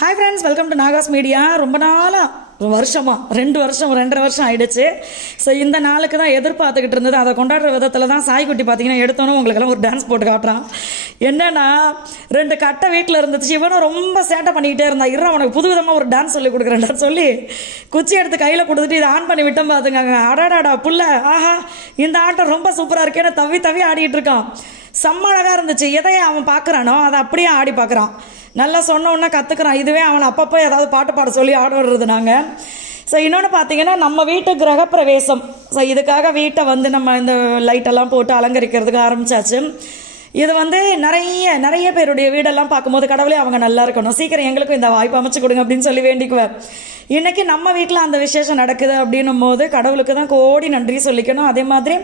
Hi friends, welcome to Nagas Media. ரொம்ப நாளா வருஷமா 2 வருஷம் 2.5 வருஷம் ஆயிடுச்சு. ஸோ இந்த நாளுக்கு தான் எதிர்பார்த்துக்கிட்டு இருந்தது. அதை கொண்டாடுற விதத்தில் தான் சாய்குட்டி பார்த்தீங்கன்னா எடுத்தோன்னு உங்களுக்கெல்லாம் ஒரு டான்ஸ் போட்டு காட்டுறான். என்னன்னா 2 கட்டை வீட்டில் இருந்துச்சு. இவனும் ரொம்ப சேட்டை பண்ணிக்கிட்டே இருந்தா. உனக்கு புது விதமாக ஒரு டான்ஸ் சொல்லி கொடுக்குறேன் சொல்லி குச்சி எடுத்து கையில் கொடுத்துட்டு இதை ஆன் பண்ணி விட்டோம் பார்த்துங்க. அடாடாடா புள்ள, ஆஹா இந்த ஆட்டம் ரொம்ப சூப்பராக இருக்கேன்னு தவி தவி ஆடிட்டு இருக்கான். செம்ம அழகாக இருந்துச்சு. எதையே அவன் பார்க்குறானோ அதை அப்படியே ஆடி பார்க்குறான். நல்லா சொன்ன உடனே கற்றுக்குறான். இதுவே அவனை அப்பப்போ ஏதாவது பாட்டு பாட சொல்லி ஆட விடுறது நாங்கள். ஸோ இன்னொன்று பார்த்தீங்கன்னா நம்ம வீட்டு கிரகப்பிரவேசம். ஸோ இதுக்காக வீட்டை வந்து நம்ம இந்த லைட்டெல்லாம் போட்டு அலங்கரிக்கிறதுக்கு ஆரம்பித்தாச்சு. இது வந்து நிறைய பேருடைய வீடெல்லாம் பார்க்கும்போது கடவுளே அவங்க நல்லா இருக்கணும், சீக்கிரம் எங்களுக்கும் இந்த வாய்ப்பு அமைச்சு கொடுங்க அப்படின்னு சொல்லி வேண்டிக்குவேன். இன்றைக்கி நம்ம வீட்டில் அந்த விசேஷம் நடக்குது அப்படின்னும் போது கடவுளுக்கு தான் கோடி நன்றி சொல்லிக்கணும். அதே மாதிரி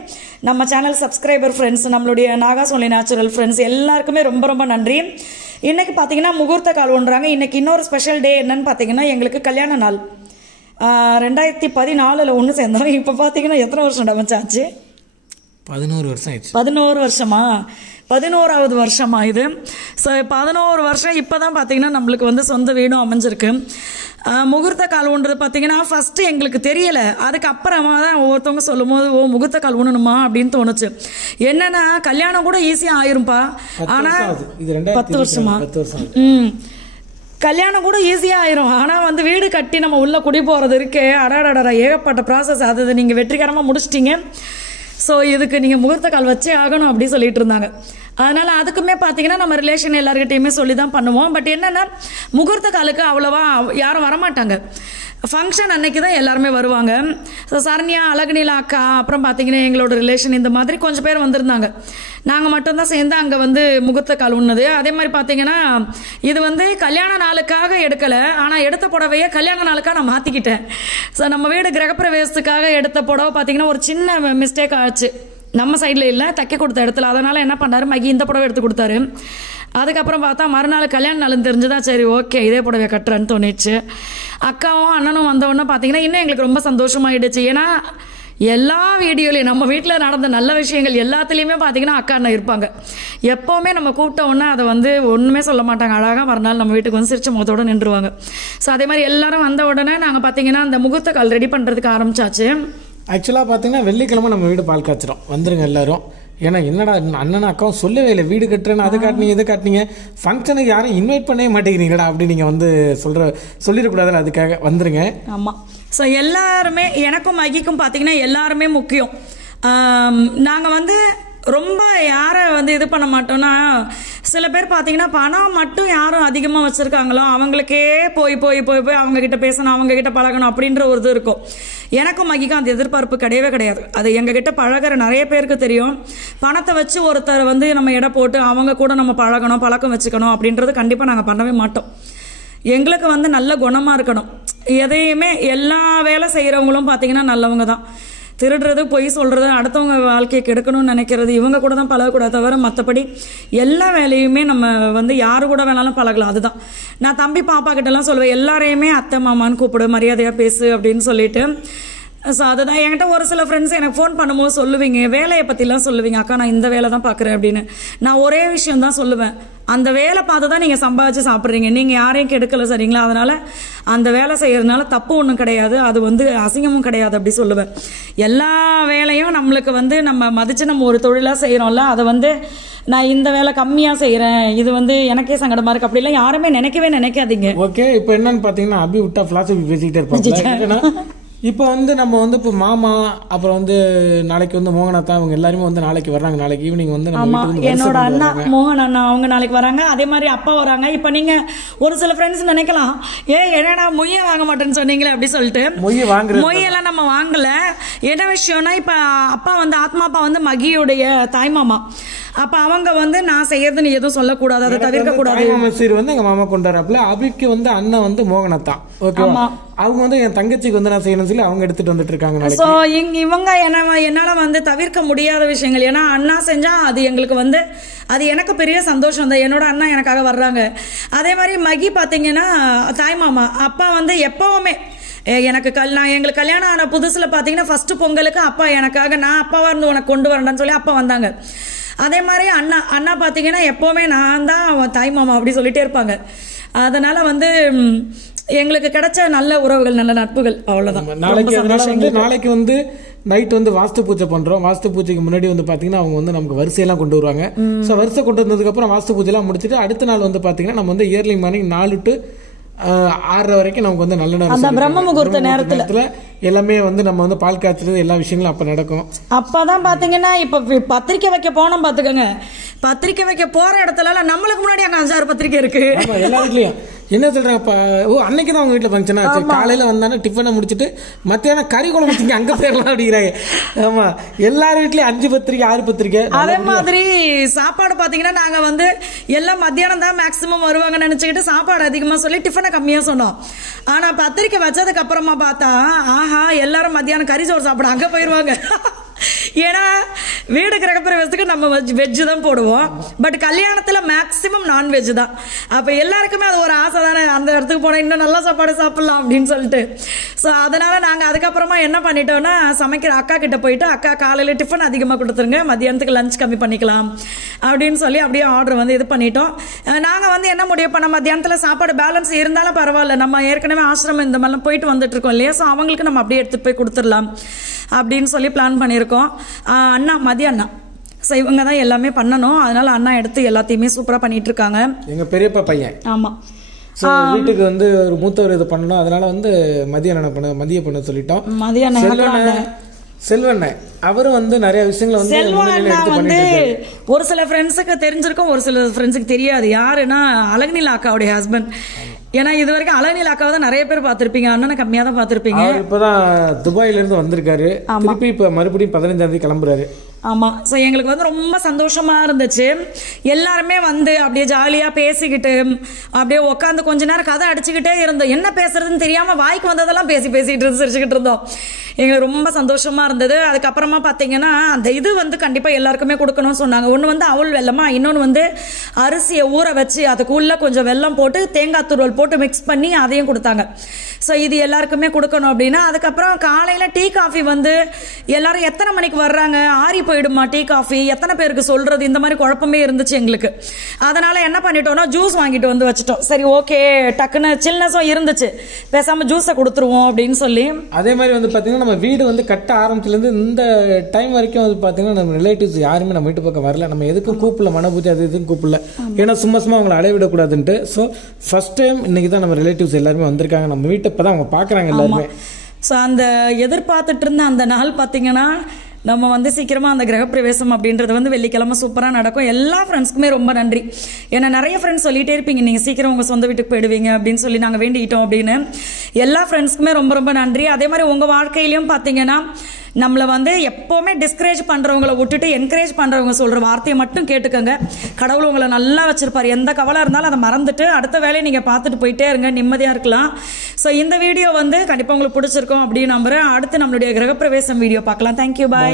நம்ம சேனல் சப்ஸ்கிரைபர் ஃப்ரெண்ட்ஸ், நம்மளுடைய நாகாஸ் ஒன்லி நேச்சுரல் ஃப்ரெண்ட்ஸ் எல்லாருக்குமே ரொம்ப ரொம்ப நன்றி. இன்றைக்கி பார்த்தீங்கன்னா முகூர்த்த கால் ஒன்றாங்க. இன்றைக்கி இன்னொரு ஸ்பெஷல் டே என்னன்னு பார்த்தீங்கன்னா எங்களுக்கு கல்யாண நாள். 2014 ஒன்று சேர்ந்தோம். இப்போ பார்த்தீங்கன்னா எத்தனை வருஷம் டமச்சாச்சு? 11 வருஷம் ஆயிடுச்சு. 11 வருஷமா? 11வது வருஷமா இது. ஸோ 11 வருஷம் இப்போ தான் பார்த்தீங்கன்னா நம்மளுக்கு வந்து சொந்த வீடும் அமைஞ்சிருக்கு. முகூர்த்த கால் ஊன்றது பார்த்தீங்கன்னா ஃபஸ்ட்டு எங்களுக்கு தெரியலை. அதுக்கப்புறமா தான் ஒவ்வொருத்தவங்க சொல்லும் போது முகூர்த்த கால் ஊனணுமா அப்படின்னு தோணுச்சு. என்னன்னா கல்யாணம் கூட ஈஸியாக ஆயிரும்பா, ஆனால் 10 வருஷமா கல்யாணம் கூட ஈஸியாக ஆயிரும். ஆனால் வந்து வீடு கட்டி நம்ம உள்ளே குடி போகிறது இருக்கே, அடாடா ஏகப்பட்ட ப்ராசஸ். அது நீங்கள் வெற்றிகரமாக முடிச்சிட்டிங்க. ஸோ இதுக்கு நீங்கள் முகூர்த்த கால் வச்சே ஆகணும் அப்படி சொல்லிட்டு இருந்தாங்க. அதனால் அதுக்குமே பார்த்தீங்கன்னா நம்ம ரிலேஷன் எல்லாருக்கிட்டையுமே சொல்லி தான் பண்ணுவோம். பட் என்னென்னா முகூர்த்த காலுக்கு அவ்வளோவா யாரும் வரமாட்டாங்க. ஃபங்க்ஷன் அன்னைக்கு தான் எல்லாருமே வருவாங்க. ஸோ சரண்யா, அழகுநீலா அக்கா, அப்புறம் பார்த்தீங்கன்னா எங்களோட ரிலேஷன் இந்த மாதிரி கொஞ்சம் பேர் வந்திருந்தாங்க. நாங்கள் மட்டும்தான் சேர்ந்து அங்கே வந்து முகூர்த்த கால் உண்ணது. அதே மாதிரி பார்த்தீங்கன்னா இது வந்து கல்யாண நாளுக்காக எடுக்கலை, ஆனால் எடுத்த புடவையை கல்யாண நாளுக்காக நான் மாற்றிக்கிட்டேன். ஸோ நம்ம வீடு கிரகப்பிரவேசத்துக்காக எடுத்த புடவை பார்த்தீங்கன்னா ஒரு சின்ன மிஸ்டேக் ஆச்சு. நம்ம சைடில் இல்லை, தைக்க கொடுத்த இடத்துல. அதனால் என்ன பண்ணார், மகி இந்த புடவை எடுத்து கொடுத்தாரு. அதுக்கப்புறம் பார்த்தா மறுநாள் கல்யாண நாள்னு தெரிஞ்சுதா, சரி ஓகே இதே புடவை கட்டுறேன்னு தோணிடுச்சு. அக்காவும் அண்ணனும் வந்தவொன்னே பார்த்தீங்கன்னா இன்னும் எங்களுக்கு ரொம்ப சந்தோஷமாயிடுச்சு. ஏன்னா எல்லா வீடியோலையும் நம்ம வீட்டில் நடந்த நல்ல விஷயங்கள் எல்லாத்துலேயுமே பார்த்தீங்கன்னா அக்கா அண்ணன் இருப்பாங்க. எப்போவுமே நம்ம கூப்பிட்ட உடனே அதை வந்து ஒன்றுமே சொல்ல மாட்டாங்க. அழகாக மறுநாள் நம்ம வீட்டுக்கு வந்து சிரிச்ச முகத்தோடு நின்றுவாங்க. ஸோ அதே மாதிரி எல்லாரும் வந்த உடனே நாங்கள் பார்த்தீங்கன்னா அந்த முகூர்த்த கால் ரெடி பண்ணுறதுக்கு ஆரம்பிச்சாச்சு. ஆக்சுவலாக பார்த்தீங்கன்னா வெள்ளிக்கிழமை நம்ம வீடு பால் காய்ச்சிடும், வந்துருங்க எல்லாரும். ஏன்னா என்னடா அண்ணன் அக்காவும் சொல்லவே இல்லை, வீடு கட்டுறேன்னு அதை காட்டினீங்க இதை காட்டினீங்க, ஃபங்க்ஷனுக்கு யாரும் இன்வைட் பண்ணவே மாட்டேங்கிறீங்களா அப்படி நீங்கள் வந்து சொல்லிடக்கூடாதுல்ல, அதுக்காக வந்துருங்க. ஆமாம். ஸோ எல்லாருமே எனக்கும் மகிக்கும் பார்த்தீங்கன்னா எல்லாருமே முக்கியம். நாங்கள் வந்து ரொம்ப யாரை வந்து இது பண்ண மாட்டோம்னா, சில பேர் பார்த்தீங்கன்னா பணம் மட்டும் யாரும் அதிகமாக வச்சுருக்காங்களோ அவங்களுக்கே போய் போய் போய் போய் அவங்கக்கிட்ட பேசணும், அவங்கக்கிட்ட பழகணும் அப்படின்ற ஒரு இது இருக்கும். எனக்கும் மகிக்கும் அந்த எதிர்பார்ப்பு கிடையவே கிடையாது. அது எங்ககிட்ட பழகிற நிறைய பேருக்கு தெரியும். பணத்தை வச்சு ஒருத்தர் வந்து நம்ம எடை போட்டு அவங்க கூட நம்ம பழகணும், பழக்கம் வச்சுக்கணும் அப்படின்றது கண்டிப்பாக நாங்கள் பண்ணவே மாட்டோம். எங்களுக்கு வந்து நல்ல குணமாக இருக்கணும். எதையுமே எல்லா வேலை செய்கிறவங்களும் பார்த்தீங்கன்னா நல்லவங்க தான். திருடுறது, பொய் சொல்கிறது, அடுத்தவங்க வாழ்க்கையை கெடுக்கணும்னு நினைக்கிறது, இவங்க கூட தான் பழகக்கூடாது. தவிர மற்றபடி எல்லா வேலையுமே நம்ம வந்து யாரு கூட வேணாலும் பழகலாம். அதுதான் நான் தம்பி பாப்பா கிட்டலாம் சொல்லுவேன், எல்லாரையுமே அத்தை மாமான்னு கூப்பிடு, மரியாதையாக பேசு அப்படின்னு சொல்லிட்டு. ஸோ அதுதான் என்கிட்ட ஒரு சில ஃப்ரெண்ட்ஸ் எனக்கு ஃபோன் பண்ணும்போது சொல்லுவீங்க, வேலையை பற்றிலாம் சொல்லுவீங்க, அக்கா நான் இந்த வேலை தான் பார்க்குறேன் அப்படின்னு. நான் ஒரே விஷயம் தான் சொல்லுவேன், அந்த வேலை பார்த்து தான் நீங்கள் சம்பாதிச்சு சாப்பிட்றீங்க, நீங்கள் யாரையும் கெடுக்கலை சரிங்களா? அதனால் அந்த வேலை செய்கிறதுனால தப்பு ஒன்றும் கிடையாது, அது வந்து அசிங்கமும் கிடையாது அப்படி சொல்லுவேன். எல்லா வேலையும் நம்மளுக்கு வந்து நம்ம மதித்து நம்ம ஒரு தொழிலாக செய்கிறோம்ல, அதை வந்து நான் இந்த வேலை கம்மியாக செய்கிறேன், இது வந்து எனக்கே சங்கடமாக இருக்குது அப்படிலாம் யாருமே நினைக்காதீங்க. ஓகே, இப்போ என்னன்னு பார்த்தீங்கன்னா அபி விட்டா ஃபிலாசபி பேசிக்கிட்டே இருப்பாங்க. இப்போ வந்து நம்ம வந்து இப்போ மாமா, அப்புறம் வந்து நாளைக்கு வந்து மோகனாத்தா, அவங்க எல்லாருமே வந்து நாளைக்கு வர்றாங்க. நாளைக்கு ஈவினிங் வந்து என்னோட அண்ணா மோகன் அண்ணா அவங்க நாளைக்கு வராங்க. அதே மாதிரி அப்பா வராங்க. இப்போ நீங்க ஒரு சில ஃப்ரெண்ட்ஸ் நினைக்கலாம், என்னடா மொய்யை வாங்க மாட்டேன்னு சொன்னீங்களே அப்படி சொல்லிட்டு. மொய்யெல்லாம் நம்ம வாங்கல. என்ன விஷயம்னா, இப்போ அப்பா வந்து ஆத்மாப்பா வந்து மகியுடைய தாய்மாமா. அப்ப அவங்க வந்து நான் செய்யறதுன்னு எதுவும் சொல்லக்கூடாது, அதை தவிர்க்க கூடாது. வந்து எங்க மாமா கொண்டாடுறாப்புல. அபிக்கு வந்து அண்ணன் வந்து மோகனத்தான். ஓகேவா? அவங்க வந்து என் தங்கச்சிக்கு வந்து நான் செய்யணும்னு சொல்லி அவங்க எடுத்துட்டு வந்துட்டு இருக்காங்க. சோ இவங்க என்னால வந்து தவிர்க்க முடியாத விஷயங்கள். ஏன்னா அண்ணா செஞ்சா அது எங்களுக்கு வந்து அது எனக்கு பெரிய சந்தோஷம் தான். என்னோட அண்ணா எனக்காக வர்றாங்க. அதே மாதிரி மகி பாத்தீங்கன்னா தாய்மாமா. அப்பா வந்து எப்பவுமே எனக்கு எங்களுக்கு கல்யாணம் ஆன புதுசுல பாத்தீங்கன்னா ஃபர்ஸ்ட் பொங்கலுக்கு அப்பா எனக்காக, நான் அப்பாவா இருந்து உனக்கு கொண்டு வரேன்னு சொல்லி அப்பா வந்தாங்க. அதே மாதிரி அண்ணா பார்த்தீங்கன்னா எப்போவுமே நான் தான் அவன் தாய் மாமா அப்படி சொல்லிட்டே இருப்பாங்க. அதனால வந்து எங்களுக்கு கிடைச்ச நல்ல உறவுகள், நல்ல நட்புகள், அவ்வளவுதான். நாளைக்கு வந்து நைட் வந்து வாஸ்து பூஜை பண்றோம். வாஸ்து பூஜைக்கு முன்னாடி வந்து பாத்தீங்கன்னா அவங்க வந்து நமக்கு வரிசையெல்லாம் கொண்டு வருவாங்க. ஸோ வரிசை கொண்டு வந்ததுக்கு அப்புறம் வாஸ்து பூஜை எல்லாம் முடிச்சுட்டு அடுத்த நாள் வந்து பாத்தீங்கன்னா நம்ம வந்து இயர்லி மார்னிங் 4 to 6 வரைக்கும் நமக்கு வந்து நல்ல நேரம், பிரம்ம முகூர்த்த நேரத்துல எல்லாமே வந்து நம்ம வந்து பால் காய்ச்சறது எல்லா விஷயங்களும் அப்ப நடக்கும். அப்பதான் பாத்தீங்கன்னா இப்ப பத்திரிக்கை வைக்க போனோம் பாத்துக்கோங்க, பத்திரிக்கை வைக்க போற இடத்துல நம்மளுக்கு முன்னாடி அங்க 5-6 பத்திரிக்கை இருக்கு. எல்லா வீட்லயும் என்ன சொல்றாங்க, அன்னைக்கு தான் அவங்க வீட்டுல ஃபங்க்ஷன் ஆச்சு. காலையில வந்தானே டிஃபனை முடிச்சுட்டு மத்தியானம் கறி குழம்பு வச்சுங்க அங்க போயிடலாம் அப்படிங்கிறாங்க. ஆமா, எல்லாரும் வீட்லயும் 5 பத்திரிக்கை 6 பத்திரிக்கை. அதே மாதிரி சாப்பாடு பாத்தீங்கன்னா நாங்க வந்து எல்லாம் மத்தியானம் தான் மேக்சிமம் வருவாங்கன்னு நினைச்சுக்கிட்டு சாப்பாடு அதிகமா சொல்லி டிஃபனை கம்மியா சொன்னோம். ஆனா பத்திரிக்கை வச்சதுக்கு அப்புறமா பார்த்தா ஆஹா எல்லாரும் மத்தியானம் கறி சோறு சாப்பிட அங்க போயிருவாங்க. ஏன்னா வீடு கிரகப்பிரவேசத்துக்கு நம்ம வெஜ் தான் போடுவோம், பட் கல்யாணத்துல மேக்சிமம் நான்வெஜ் தான். அப்ப எல்லாருக்குமே அது ஒரு ஆசை தானே, அந்த இடத்துக்கு போனா இன்னும் நல்ல சாப்பாடு சாப்பிடலாம் அப்படின்னு சொல்லிட்டு. ஸோ அதனால நாங்க அதுக்கப்புறமா என்ன பண்ணிட்டோம்னா, சமைக்கிற அக்கா கிட்ட போயிட்டு, அக்கா காலையில டிஃபன் அதிகமா கொடுத்துருங்க, மத்தியானத்துக்கு லஞ்ச் கம்மி பண்ணிக்கலாம் அப்படின்னு சொல்லி அப்படியே ஆர்டர் வந்து இது பண்ணிட்டோம். நாங்க வந்து என்ன முடிவு பண்ண, மத்தியானத்துல சாப்பாடு பேலன்ஸ் இருந்தாலும் பரவாயில்ல, நம்ம ஏற்கனவே ஆசிரமம் இந்த மாதிரிலாம் போயிட்டு வந்துட்டு இருக்கோம் இல்லையா, ஸோ அவங்களுக்கு நம்ம அப்படியே எடுத்துட்டு போய் கொடுத்துடலாம் அப்படின்னு சொல்லி பிளான் பண்ணியிருக்கோம். அண்ணா மதிய அண்ணா, ஸோ இவங்க தான் எல்லாமே பண்ணணும். அதனால அண்ணா எடுத்து எல்லாத்தையுமே சூப்பரா பண்ணிட்டு இருக்காங்க. எங்க பெரியப்பா பையன். ஆமா, வீட்டுக்கு வந்து ஒரு மூத்தவர் இது பண்ணணும், அதனால வந்து மதிய பண்ண சொல்லிட்டோம். செல்வண்ண அவரும் வந்து நிறைய விஷயங்களை வந்து ஒரு சில ஃப்ரெண்ட்ஸுக்கு தெரிஞ்சிருக்கும், ஒரு சில ஃப்ரெண்ட்ஸுக்கு தெரியாது. யாருன்னா அழகுநிலா அக்காவுடைய ஹஸ்பண்ட். ஏன்னா இது வரைக்கும் அழகுநிலா அக்காவை தான் நிறைய பேர் பார்த்திருப்பீங்க, அண்ணனை கம்மியா தான் பார்த்திருப்பீங்க. இப்பதான் துபாயில இருந்து வந்திருக்காரு, திருப்பி இப்ப மறுபடியும் 15ஆம் தேதி கிளம்புறாரு. ஆமா, ஸோ எங்களுக்கு வந்து ரொம்ப சந்தோஷமா இருந்துச்சு. எல்லாருமே வந்து அப்படியே ஜாலியா பேசிக்கிட்டு அப்படியே உட்காந்து கொஞ்ச நேரம் கதை அடிச்சுக்கிட்டே இருந்தோம். என்ன பேசுறதுன்னு தெரியாம வாய்க்கு வந்ததெல்லாம் பேசிட்டு சிரிச்சுக்கிட்டு இருந்தோம். எங்களுக்கு ரொம்ப சந்தோஷமா இருந்தது. அதுக்கப்புறமா பாத்தீங்கன்னா அந்த இது வந்து கண்டிப்பா எல்லாருக்குமே கொடுக்கணும்னு சொன்னாங்க. ஒண்ணு வந்து அவல் வெல்லமா, இன்னொன்னு வந்து அரிசியை ஊற வச்சு அதுக்குள்ள கொஞ்சம் வெல்லம் போட்டு தேங்காய் துருவல் போட்டு மிக்ஸ் பண்ணி அதையும் கொடுத்தாங்க. ஸோ இது எல்லாருக்குமே கொடுக்கணும் அப்படின்னா. அதுக்கப்புறம் காலையில டீ காஃபி வந்து எல்லாரும் எத்தனை மணிக்கு வர்றாங்க, ஆறி போயிடுமா டீ காஃபி, எத்தனை பேருக்கு சொல்றது, இந்த மாதிரி குழப்பமே இருந்துச்சு எங்களுக்கு. அதனால என்ன பண்ணிட்டோம்னா ஜூஸ் வாங்கிட்டு வந்து வச்சுட்டோம். சரி ஓகே, டக்குன்னு சில்னஸும் இருந்துச்சு, பேசாம ஜூஸை கொடுத்துருவோம் அப்படின்னு சொல்லி. அதே மாதிரி வந்து பாத்தீங்கன்னா நம்ம வீடு வந்து கட்ட ஆரம்பத்துல இருந்து இந்த டைம் வரைக்கும் வந்து பாத்தீங்கன்னா நம்ம ரிலேட்டிவ்ஸ் யாருமே நம்ம வீட்டு பக்கம் வரல. நம்ம எதுக்கும் கூப்பிடல, மனபூஜை அது எதுவும் கூப்பிடல, ஏன்னா சும்மா அவங்களை அலைவிடக்கூடாதுன்ட்டு. ஸோ ஃபர்ஸ்ட் டைம் இன்னைக்கு தான் நம்ம ரிலேட்டிவ்ஸ் எல்லாருமே வந்திருக்காங்க நம்ம வீட்டை, இப்பதான் அவங்க பாக்குறாங்க எல்லாருமே. ஸோ அந்த எதிர்பார்த்துட்டு இருந்த அந்த நாள் பாத்தீங்கன்னா நம்ம வந்து சீக்கிரமா அந்த கிரகப்பிரவேசம் அப்படின்றது வந்து வெள்ளிக்கிழமை சூப்பரா நடக்கும். எல்லா ஃப்ரெண்ட்ஸ்க்குமே ரொம்ப நன்றி. ஏன்னா நிறைய ஃப்ரெண்ட்ஸ் சொல்லிட்டே இருப்பீங்க நீங்க சீக்கிரம் உங்க சொந்த வீட்டுக்கு போயிடுவீங்க அப்படின்னு சொல்லி நாங்க வேண்டிக்கிட்டோம் அப்படின்னு. எல்லா ஃப்ரெண்ட்ஸ்க்குமே ரொம்ப ரொம்ப நன்றி. அதே மாதிரி உங்க வாழ்க்கையிலயும் பாத்தீங்கன்னா நம்மளை வந்து எப்பவுமே டிஸ்கரேஜ் பண்றவங்களை விட்டுட்டு என்கரேஜ் பண்றவங்க சொல்ற வார்த்தையை மட்டும் கேட்டுக்கோங்க. கடவுள் உங்களை நல்லா வச்சிருப்பாரு. எந்த கவலை இருந்தாலும் அதை மறந்துட்டு அடுத்த வேலையை நீங்க பார்த்துட்டு போயிட்டே இருங்க, நிம்மதியா இருக்கலாம். ஸோ இந்த வீடியோ வந்து கண்டிப்பா உங்களுக்கு பிடிச்சிருக்கும் அப்படின்னு நம்புறேன். அடுத்து நம்மளுடைய கிரகப்பிரவேசம் வீடியோ பார்க்கலாம். தேங்க்யூ, பாய்.